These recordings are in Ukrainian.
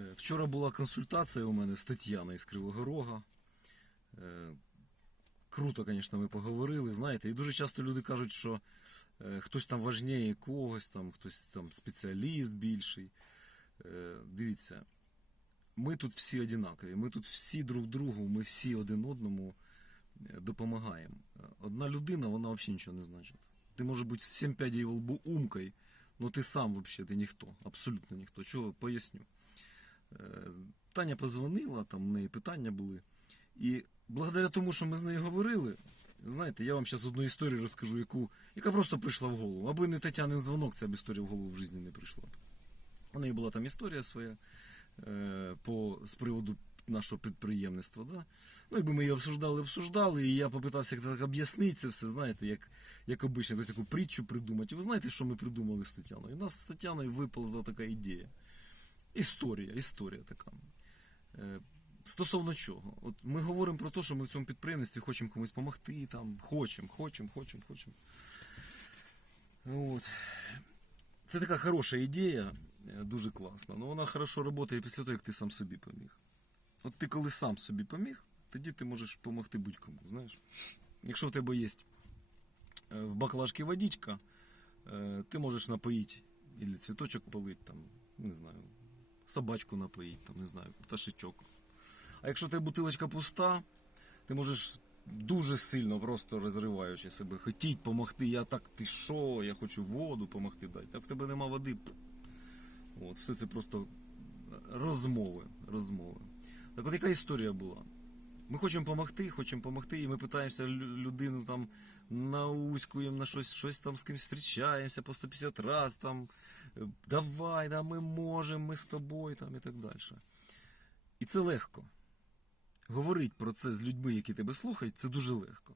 Е, Вчора була консультація у мене з Тетяною з Кривого Рога. Е, Круто, звісно, ми поговорили. Знаєте, і дуже часто люди кажуть, що е, хтось там важніє когось, там, хтось там спеціаліст більший. Дивіться, ми тут всі одинакові, ми тут всі друг другу, ми всі один одному допомагаємо. Одна людина, вона взагалі нічого не значить. Ти може бути сім п'ядей во лбу умкой, але ти сам взагалі ти ніхто, абсолютно ніхто. Чого поясню. Е, Таня позвонила, там в неї питання були. І благодаря тому, що ми з нею говорили, знаєте, я вам зараз одну історію розкажу, яку, яка просто прийшла в голову. Аби не Тетянин дзвонок, ця б історія в голову в житті не прийшла. У неї була там історія своя е, по, з приводу нашого підприємництва. Да? Ну, якби ми її обсуждали, обсуждали, і я попитався як так об'яснити це все, знаєте, як, як обично, якусь таку притчу придумати. І ви знаєте, що ми придумали з Тетяною? У нас з Тетяною виповзла така ідея. Історія, історія така. Е, Стосовно чого? От ми говоримо про те, що ми в цьому підприємництві хочемо комусь допомогти, там, хочемо, хочемо, хочемо, хочемо. От. Це така хороша ідея, е, дуже класна. але вона хорошо працює після того, як ти сам собі поміг. От ти коли сам собі поміг, тоді ти можеш допомогти будь-кому. Знаєш? Якщо в тебе є е, в баклажці водичка, ти можеш напоїти, або цвіточок полити, там, не знаю, собачку напоїть, там, не знаю, пташечок. А якщо тебе бутилочка пуста, ти можеш дуже сильно, просто розриваючи себе, хотіть допомогти. Я так, ти що, я хочу воду помогти дати. А в тебе нема води. От, все це просто розмови. розмови. Так от яка історія була? Ми хочемо допомогти, хочемо допомогти, і ми питаємося людину там науськуємо на щось, щось там з кимось зустрічаємося по 150 раз, там е, давай, да, ми можемо, ми з тобою там і так далі. І це легко. Говорить про це з людьми, які тебе слухають, це дуже легко.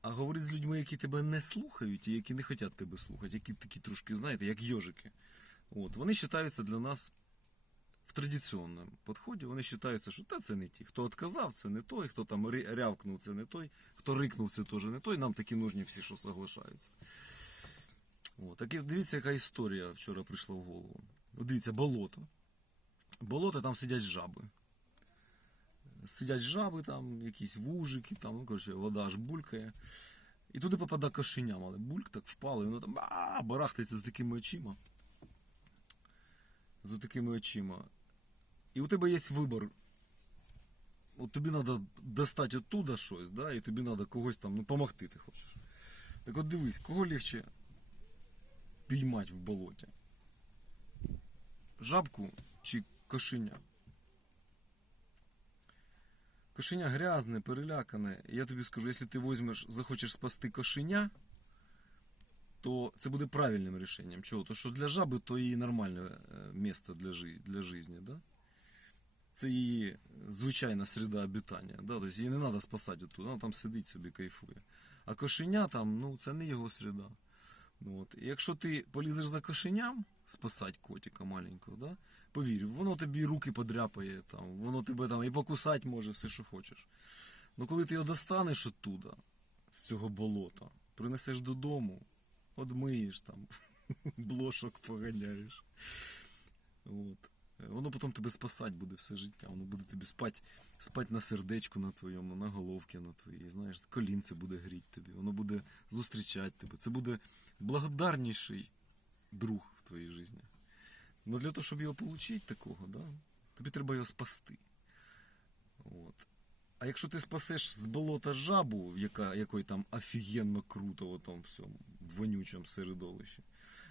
А говорити з людьми, які тебе не слухають і які не хочуть тебе слухати, які такі трошки, знаєте, як йожики. От, вони вважаються для нас традиційному підході, вони вважаються, що та це не ті. Хто відказав, це не той, хто там рявкнув, це не той, хто рикнув, це теж не той. Нам такі нужні всі, що соглашаються. От, так і дивіться, яка історія вчора прийшла в голову. От дивіться, болото. Болото, там сидять жаби. Сидять жаби, там, якісь вужики, там, ну, коротше, вода аж булькає. І туди попадає кошеня, але бульк так впало, і воно там барахтається з такими очима. З такими очима. І у тебе є вибір. От тобі треба достати оттуда щось, да, і тобі треба когось там, ну, помогти ти хочеш. Так от дивись, кого легче піймати в болоті? Жабку чи кошеня? Кошеня грязне, перелякане. Я тобі скажу, якщо ти візьмеш, захочеш спасти кошеня, то це буде правильним рішенням. Чого? То що для жаби то її нормальне е, місце для, жи- для життя, да? Це її звичайна середа обітання. Да? Тобто її не треба спасати оттуда, вона там сидить собі, кайфує. А кошеня там, ну, це не його середа. Ну, От. І якщо ти полізеш за кошеням спасати котика маленького, да? повір, воно тобі руки подряпає, там, воно тебе там і покусати може, все, що хочеш. Ну коли ти його достанеш оттуда, з цього болота, принесеш додому, одмиєш там, блошок поганяєш. От. Е, Воно потім тебе спасати буде все життя. Воно буде тобі спати, спати на сердечку на твоєму, на головці на твоїй. Знаєш, колінце буде гріти тобі, воно буде зустрічати тебе. Це буде благодарніший друг в твоїй житті. Ну для того, щоб його отримати такого, да, тобі треба його спасти. От. А якщо ти спасеш з болота жабу, яка, якої там офігенно круто в тому всьому вонючому середовищі,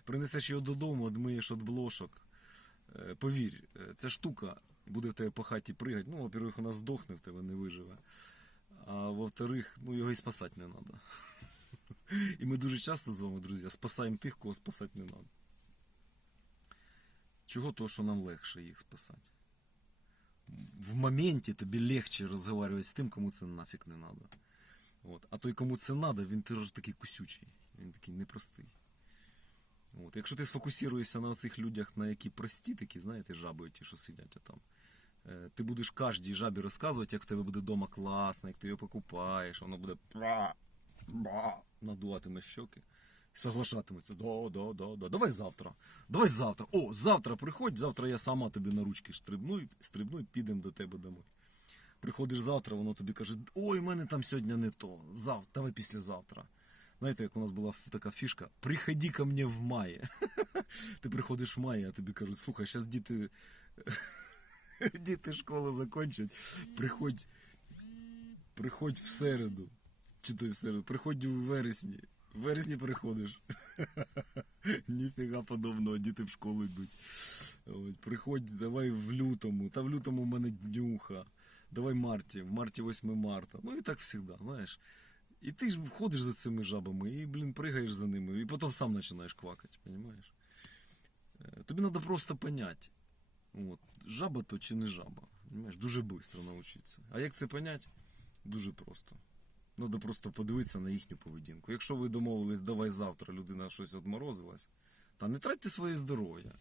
принесеш його додому, одмиєш від блошок, повір, е, ця штука буде в тебе по хаті пригати. Ну, во-первых, вона здохне в тебе, не виживе. А во-вторых, ну його і спасати не треба. І ми дуже часто з вами, друзі, спасаємо тих, кого спасати не треба. Чого? Того, що нам легше їх спасати. В моменті тобі легче розмовляти з тим, кому це нафіг не треба. От. А той, кому це треба, він теж такий кусючий. Він такий непростий. От. Якщо ти сфокусуєшся на цих людях, на які прості такі, знаєте, жаби, ті, що сидять там. е, Ти будеш кожній жабі розказувати, як в тебе буде вдома класно, як ти його покупаєш, воно буде надуватиме щоки. Соглашатимуться. Да, да, да, да. Давай завтра. Давай завтра. О, завтра приходь, завтра я сама тобі на ручки стрибну, стрибну і підемо до тебе домой. Приходиш завтра, воно тобі каже: ой, в мене там сьогодні не то. Завтра, давай післязавтра. Знаєте, як у нас була така фішка: приходи ко мне в маї. Ти приходиш в маї, а тобі кажуть, слухай, зараз діти, діти школу закінчать, приходь, приходь в середу. Чи то в середу, приходь у вересні. В вересні приходиш. Ніфіга подобного, діти в школу йдуть. От, приходь, давай в лютому. Та в лютому в мене днюха. Давай в марті, в марті 8 марта. Ну і так завжди, знаєш. І ти ж ходиш за цими жабами і, блін, пригаєш за ними, і потім сам починаєш квакати, розумієш? Тобі треба просто поняти, от, жаба то чи не жаба. Понимаєш? Дуже швидко навчитися. А як це поняти? Дуже просто. Треба просто подивитися на їхню поведінку. Якщо ви домовились, давай завтра людина щось одморозилась, та не тратьте своє здоров'я.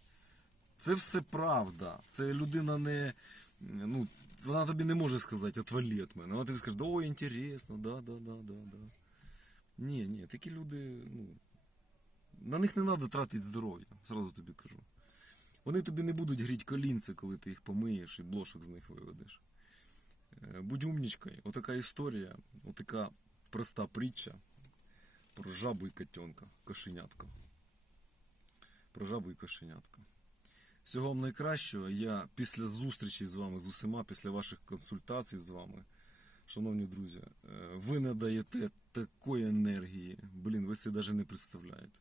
Це все правда. Це людина не. Ну, вона тобі не може сказати, отвали від мене. Вона тобі скаже, ой, інтересно, да, да, да, да, да. Ні, ні, такі люди, ну. На них не треба тратити здоров'я, зразу тобі кажу. Вони тобі не будуть гріти колінце, коли ти їх помиєш і блошок з них виведеш. Е, Будь умнічкою. Отака історія, отака проста притча про жабу і котенка, кошенятка. Про жабу і кошенятка. Всього вам найкращого. Я після зустрічі з вами з усіма, після ваших консультацій з вами, шановні друзі, е, ви надаєте такої енергії. Блін, ви себе навіть не представляєте.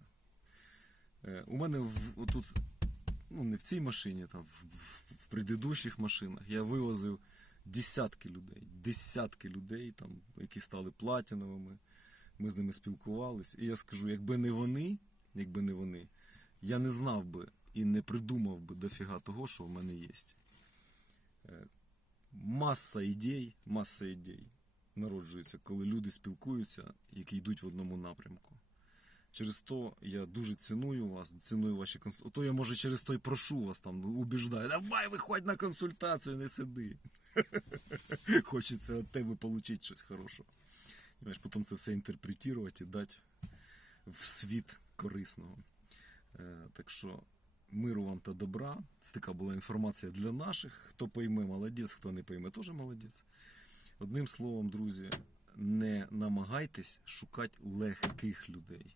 Е, У мене в, отут, ну не в цій машині, там в, в, в предыдущих машинах я вивозив десятки людей, десятки людей, там, які стали платіновими. Ми з ними спілкувались. І я скажу, якби не вони, якби не вони, я не знав би і не придумав би дофіга того, що в мене є. Е, Маса ідей, маса ідей народжується, коли люди спілкуються, які йдуть в одному напрямку. Через то я дуже ціную вас, ціную ваші консультації. Ото я, може, через то й прошу вас там, убіждаю, давай виходь на консультацію, не сиди. Хочеться від тебе отримати щось. Знаєш, потім це все інтерпретувати і дати в світ корисного. Е, так що миру вам та добра. Це така була інформація для наших. Хто пойме, молодець, хто не пойме, теж молодець. Одним словом, друзі, не намагайтесь шукати легких людей.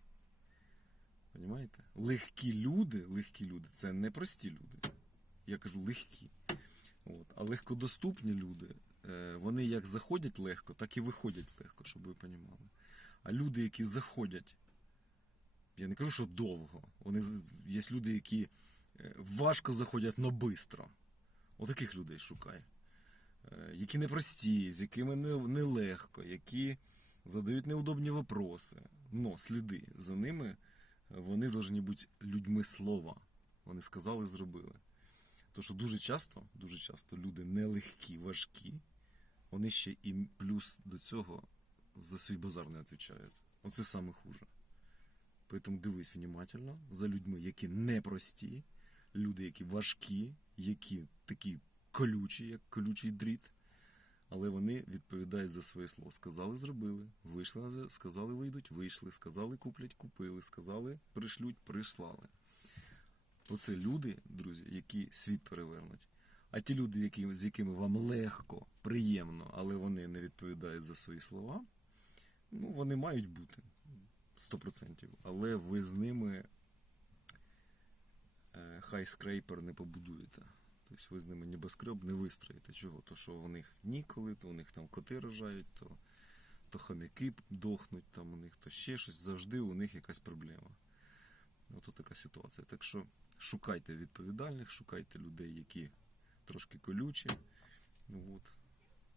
Понімаєте? Легкі люди, легкі люди це не прості люди. Я кажу легкі. От. А легкодоступні люди, е, вони як заходять легко, так і виходять легко, щоб ви розуміли. А люди, які заходять, я не кажу, що довго. Вони, є люди, які важко заходять, но швидко. Отаких людей шукай. Е, Які непрості, з якими не, нелегко, які задають неудобні вопроси. Но сліди за ними, вони повинні бути людьми слова. Вони сказали, зробили. То що дуже часто, дуже часто люди нелегкі, важкі, вони ще і плюс до цього за свій базар не відповідають. Оце саме хуже. Поэтому дивись внимательно за людьми, які непрості, люди, які важкі, які такі колючі, як колючий дріт, але вони відповідають за своє слово. Сказали, зробили, вийшли сказали, вийдуть, вийшли, сказали, куплять, купили, сказали, пришлють, прислали. Оце люди, друзі, які світ перевернуть. А ті люди, які, з якими вам легко, приємно, але вони не відповідають за свої слова, ну, вони мають бути 100%. Але ви з ними е, хай скрейпер не побудуєте. Тобто ви з ними небоскреб не вистроїте. Чого? То що у них ніколи, то у них там коти рожають, то, то хомяки дохнуть, там у них то ще щось. Завжди у них якась проблема. Ото така ситуація. Так що шукайте відповідальних, шукайте людей, які трошки колючі. От.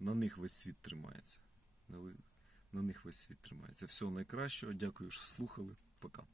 На них весь світ тримається. На, на них весь світ тримається. Всього найкращого. Дякую, що слухали. Пока.